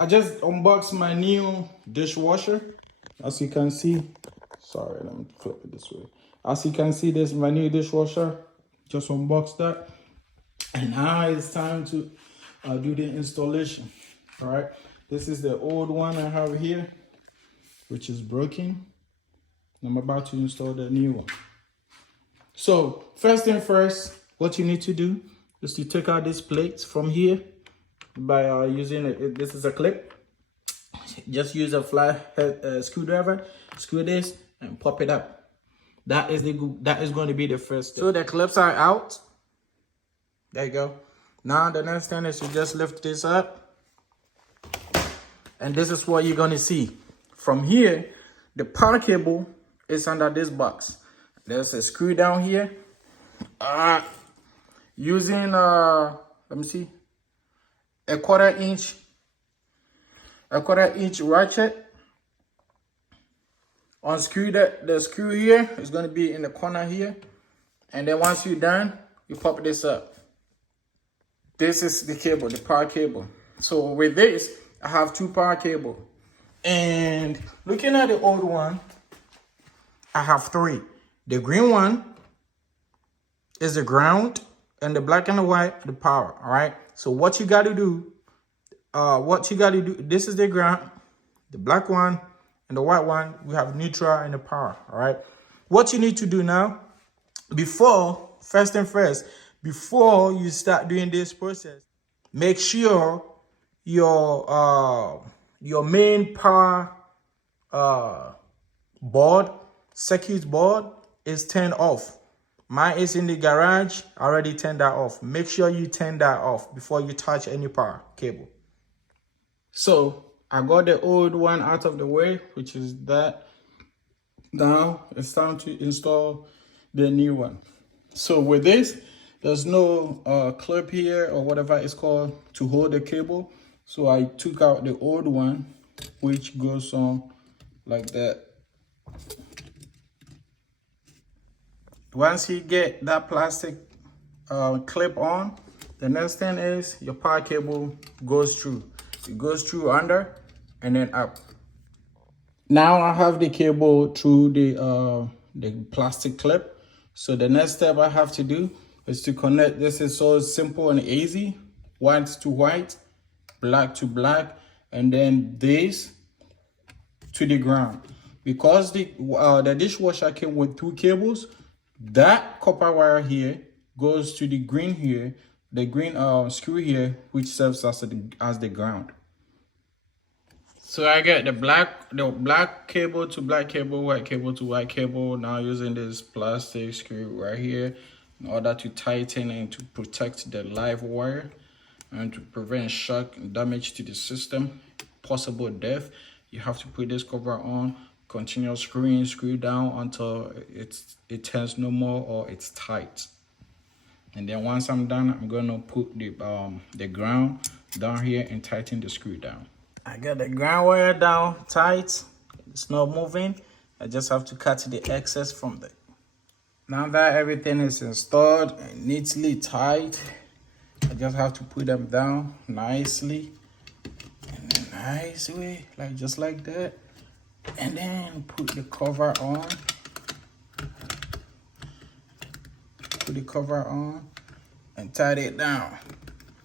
I just unboxed my new dishwasher. As you can see, sorry, let me flip it this way. As you can see, this is my new dishwasher. Just unboxed that. And now it's time to do the installation. All right, this is the old one I have here, which is broken. I'm about to install the new one. So first thing first, what you need to do is to take out these plates from here by using this is a clip. Just use a flat head screwdriver, screw this and pop it up. That is going to be the first step. So the clips are out. There you go. Now the next thing is you just lift this up, and this is what you're going to see. From here, the power cable is under this box. There's a screw down here. Using let me see, a quarter inch ratchet. Unscrew the screw here. It's going to be in the corner here, and then once you're done, you pop this up. This is the cable, the power cable. So with this, I have two power cable. And looking at the old one, I have three. The green one is the ground, and the black and the white, the power. All right. So what you got to do, this is the ground, the black one, and the white one, we have neutral and the power. All right. What you need to do now, first thing first, before you start doing this process, make sure your main power circuit board is turned off. Mine is in the garage. I already turned that off. Make sure you turn that off before you touch any power cable. So I got the old one out of the way, which is that. Now it's time to install the new one. So with this, there's no clip here or whatever it's called to hold the cable. So I took out the old one, which goes on like that. Once you get that plastic clip on, the next thing is your power cable goes through. It goes through under and then up. Now I have the cable through the plastic clip. So the next step I have to do is to connect. This is so simple and easy. White to white, black to black, and then this to the ground. Because the dishwasher came with two cables, that copper wire here goes to the green here, the green screw here, which serves as the ground. So I get the black cable to black cable, white cable to white cable. Now using this plastic screw right here in order to tighten and to protect the live wire and to prevent shock and damage to the system, possible death. You have to put this cover on, continue screwing, screw down until it turns no more or it's tight. And then once I'm done, I'm gonna put the ground down here and tighten the screw down. I got the ground wire down tight. It's not moving. I just have to cut the excess from there. Now that everything is installed and neatly tight, I just have to put them down nicely in a nice way, like just like that. And then put the cover on. Put the cover on and tie it down,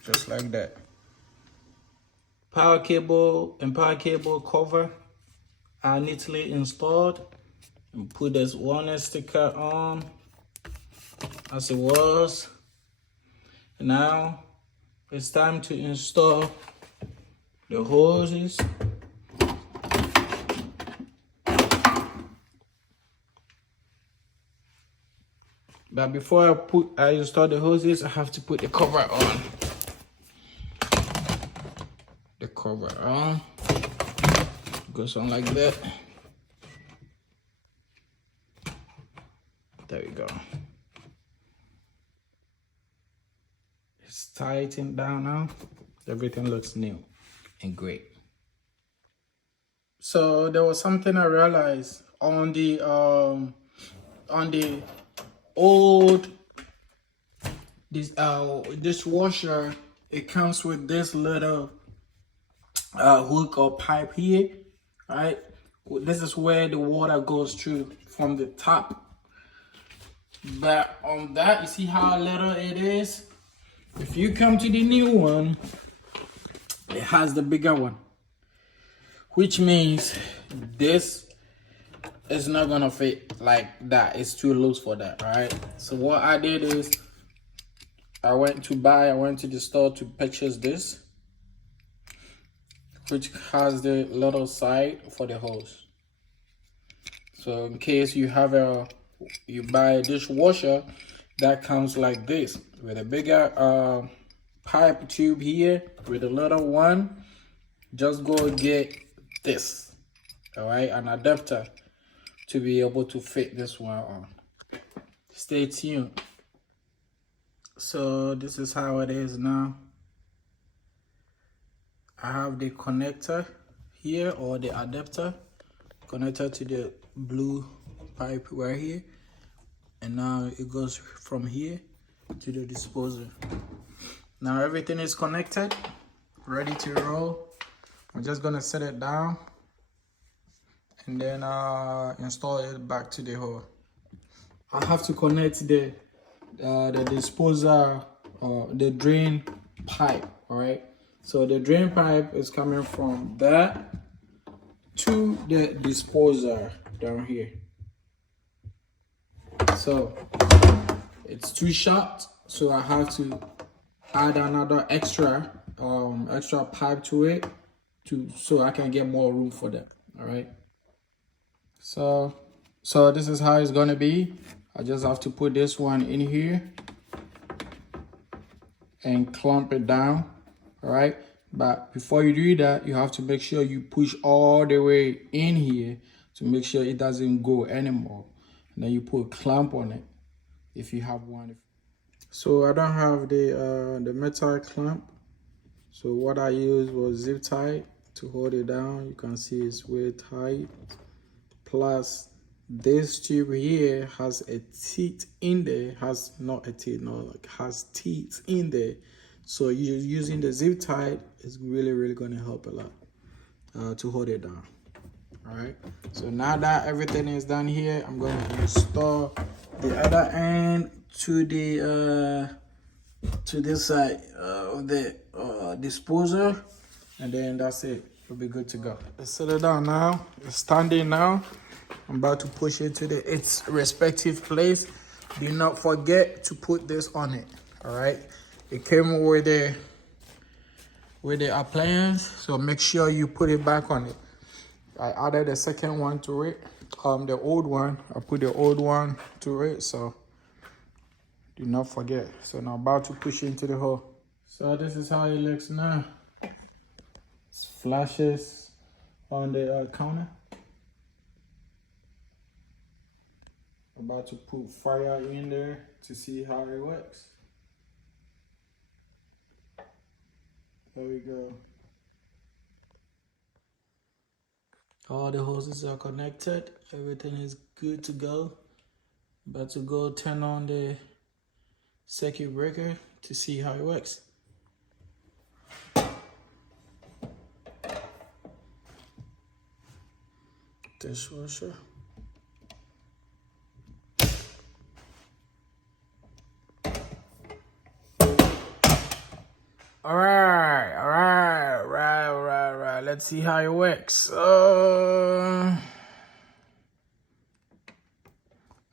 just like that. Power cable and power cable cover are neatly installed. And put this warning sticker on as it was. And now it's time to install the hoses. But before I install the hoses, I have to put the cover on. The cover on. Goes on like that. There we go. It's tightened down now. Everything looks new and great. So there was something I realized on the old dishwasher. It comes with this little hook or pipe here, right? This is where the water goes through from the top. But on that, you see how little it is? If you come to the new one, it has the bigger one, which means this is not gonna fit like that. It's too loose for that, right? So what I did is I went to the store to purchase this, which has the little side for the hose. So in case you buy a dishwasher that comes like this with a bigger pipe tube here with a little one, just go get this, all right, an adapter to be able to fit this one on. Stay tuned. So this is how it is now. I have the connector here, or the adapter connected to the blue pipe right here, and now it goes from here to the disposer. Now everything is connected, ready to roll. I'm just gonna set it down and then install it back to the hole. I have to connect the disposer, the drain pipe, all right? So the drain pipe is coming from that to the disposer down here. So it's too short, so I have to add another extra pipe to it so I can get more room for that. All right. So this is how it's gonna be. I just have to put this one in here and clamp it down. All right. But before you do that, you have to make sure you push all the way in here to make sure it doesn't go anymore. And then you put a clamp on it if you have one. So I don't have the metal clamp. So what I used was zip tie to hold it down. You can see it's way tight. Plus this tube here has a teeth in there. Has teeth in there. So you're using the zip tie is really gonna help a lot to hold it down. All right. So now that everything is done here, I'm gonna install the other end to this side of the disposer, and then that's it. It'll be good to go. Let's set it down now. It's standing now. I'm about to push it to its respective place. Do not forget to put this on it. All right. It came with the appliance, so make sure you put it back on it. I added the second one to it. The old one, I put the old one to it, so do not forget. So now I'm about to push into the hole. So this is how it looks now. It flashes on the counter. I'm about to put fire in there to see how it works. There we go. All the hoses are connected. Everything is good to go. About to go turn on the circuit breaker to see how it works. Dishwasher. All right. Let's see how it works.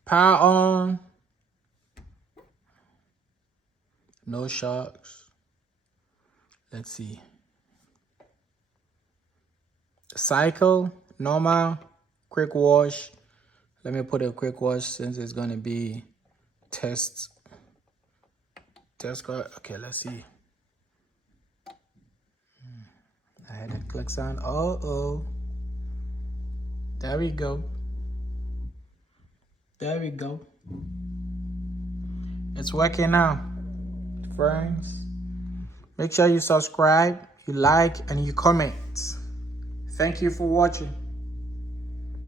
Power on. No shocks. Let's see. Cycle, normal, quick wash. Let me put a quick wash since it's gonna be test card. Okay, let's see. I had it clicks on. There we go. It's working now. Friends, make sure you subscribe, you like, and you comment. Thank you for watching.